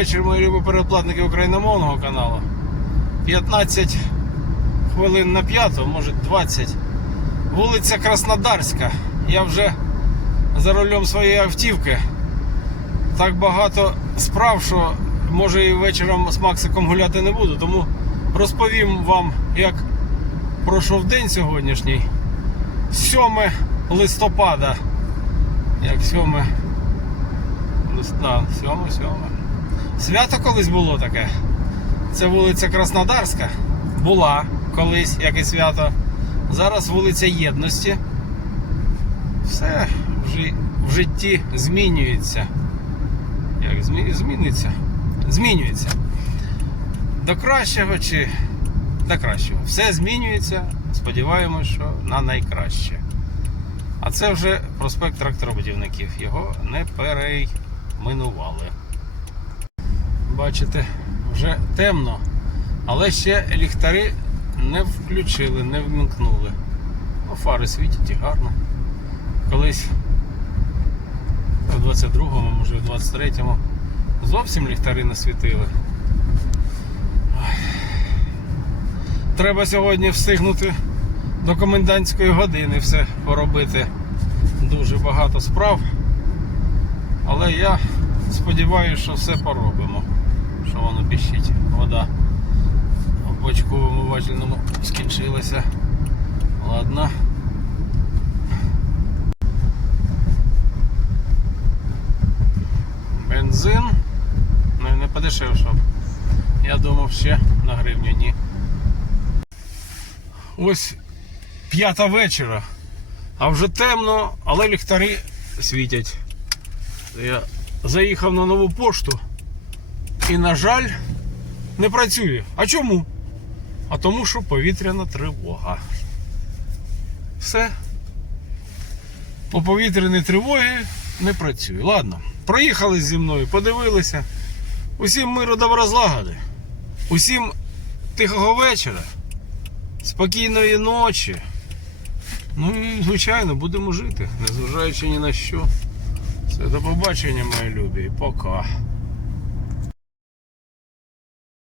вечір, мої любі передплатники україномовного каналу. 15 хвилин на п'яту, може 20. Вулиця Краснодарська. Я вже за рулем своєї автівки. Так багато справ, що може і вечором з Максиком гуляти не буду, тому розповім вам, як пройшов день сьогоднішній. 7 листопада. Як 7 листопада, 7, 7. Свято колись було таке. Це вулиця Краснодарська. Була колись, як і свято. Зараз вулиця Єдності. Все в, житті змінюється. Як зміниться? Змінюється. До кращого чи до кращого. Все змінюється. Сподіваємось, що на найкраще. А це вже проспект тракторобудівників. Його не перейменували. Бачите, вже темно, але ще ліхтари не включили, не вмикнули. Ну, фари світять і гарно. Колись у 22-му, може в 23-му зовсім ліхтари не світили. Треба сьогодні встигнути до комендантської години все поробити. Дуже багато справ. Але я сподіваюся, що все поробимо. Що воно піщить. Вода в бочку вимивательному скінчилася. Ладно. Бензин. Ну не подешевшав. Я думав ще на гривню ні. Ось п'ята вечора. А вже темно, але ліхтари світять. Я заїхав на нову пошту і, на жаль, не працює. А чому? А тому, що повітряна тривога. Все. По повітряній тривогі не працює. Ладно, проїхали зі мною, подивилися. Усім миру добра злагоди. Усім тихого вечора. Спокійної ночі. Ну і звичайно будемо жити, незважаючи ні на що. До побачення, мої любі, пока.